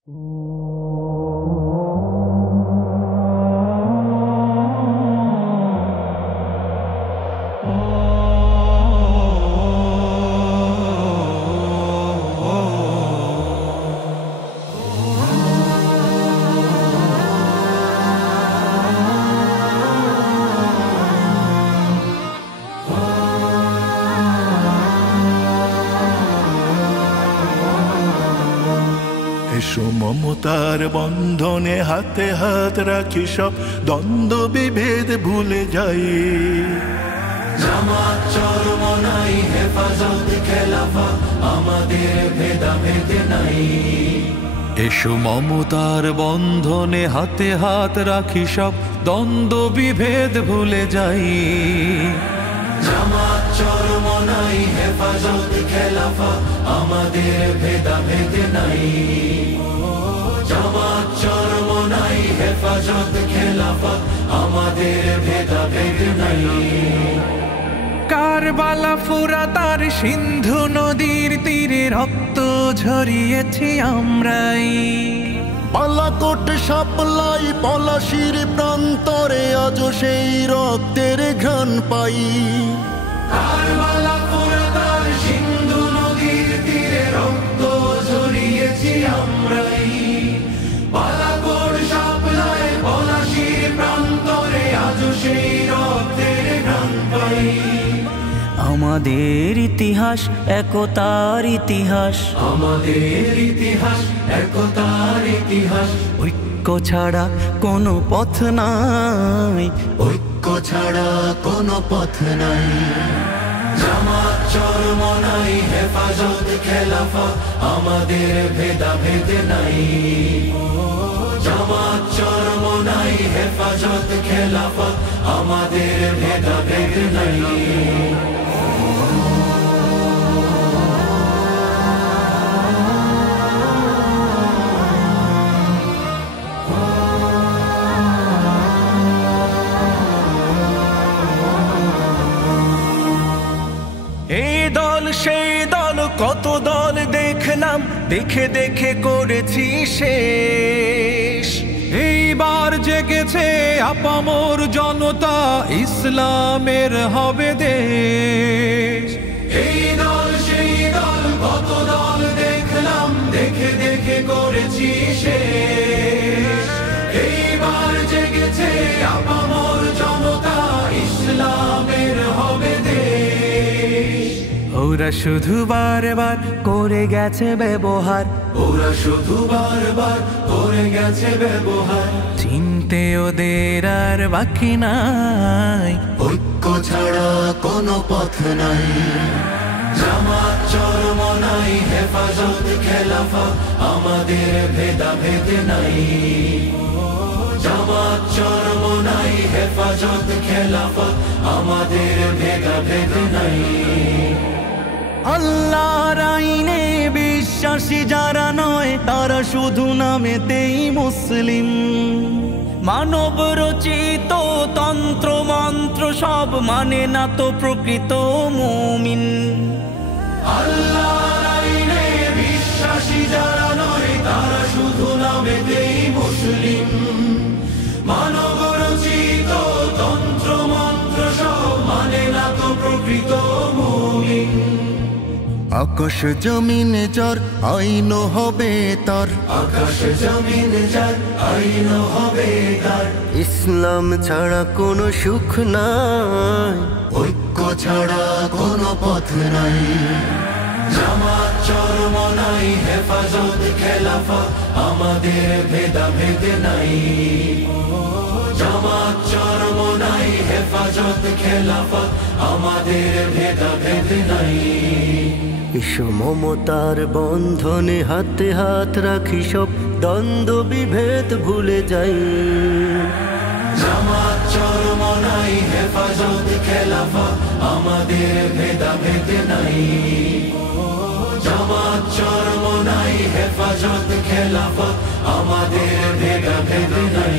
এসো মমতার বন্ধনে হাতে হাত রাখি, সব দ্বন্দ্ব বিভেদ ভুলে যাই। জামাত চরমনাই হেফাজত খেলাফত আমাদের ভেদাভেদ নাই। এসো মমতার বন্ধনে হাতে হাত রাখি, সব দ্বন্দ্ব বিভেদ ভুলে যাই। জামাত চরমনাই হেফাজত খেলাফত আমাদের ভেদাভেদ নাই। জামাত চরমনাই হেফাজত খেলাফত আমাদের ভেদাভেদ নাই। কারবালা ফুরাত আর সিন্ধু নদীর তীরে রক্ত ঝরিয়েছি আমরাই। বালাকোট সাপলাই পলাশির প্রান্তরে আজও সেই রক্তের ঘ্রাণ পাই। কারবালা ফুরাত আর সিন্ধু নদীর তীরে রক্ত ঝরিয়েছি আমরাই। বালাকোট সাপলাই পলাশির প্রান্তরে আজও সেই রক্তের ঘ্রাণ পাই। আমাদের ইতিহাস একতার ইতিহাস, আমাদের ইতিহাস একতার ইতিহাস। ঐক্য ছাড়া কোনো পথ নাই, ঐক্য ছাড়া কোনো পথ নাই। জামাত চরমনাই হেফাজত খেলাফত আমাদের ভেদাভেদ নাই। জামাত চরমনাই হেফাজত খেলাফত আমাদের ভেদাভেদ নাই। এই দল সেই দল কত দল দেখলাম, দেখে দেখে করেছি শেষ। এইবার জেগেছে আপামর জনতা, ইসলামের হবে দেশ। এই দল সেই দল কত দল দেখলাম, দেখে দেখে করেছি শেষ। এইবার জেগেছে আপামর জনতা, ইসলামের হবে দেশ। ওরা শুধু বারবার করে গেছে ব্যবহার, ওরা শুধু বারবার করে গেছে ব্যবহার। চিনতে ওদের আর বাকি নাই, ঐক্য ছাড়া কোনো পথ নাই। জামাত চরমনাই হেফাজত খেলাফত আমাদের ভেদাভেদ নাই। জামাত চরমনাই হেফাজত খেলাফত আমাদের ভেদাভেদ নাই। আল্লাহর আইনে বিশ্বাসী যারা নয়, তারা শুধু নামেতেই মুসলিম। মানব রচিত তন্ত্র মন্ত্র সব মানে না তো প্রকৃত মুমিন। আল্লাহর আইনে বিশ্বাসী যারা নয়, তারা শুধু নামেতেই মুসলিম। মানব রচিত তন্ত্র মন্ত্র সব মানে না তো প্রকৃত মুমিন। আকাশ জমিন যার আইন হবে তার, আকাশ জমিন যার আইন হবে তার। ইসলাম ছাড়া কোনো সুখ নাই, ঐক্য ছাড়া কোনো পথ নাই। জামাত চরমনাই হেফাজত খেলাফত আমাদের ভেদাভেদ নাই। জামাত চরমনাই হেফাজত খেলাফত আমাদের ভেদাভেদ নাই। এসো মমতার বন্ধনে হাতে হাত রাখি, সব দ্বন্দ্ব বিভেদ ভুলে যাই। জামাত চরমনাই হেফাজত খেলাফত আমাদের ভেদাভেদ নাই। জামাত চরমনাই হেফাজত খেলাফত আমাদের ভেদাভেদ নাই।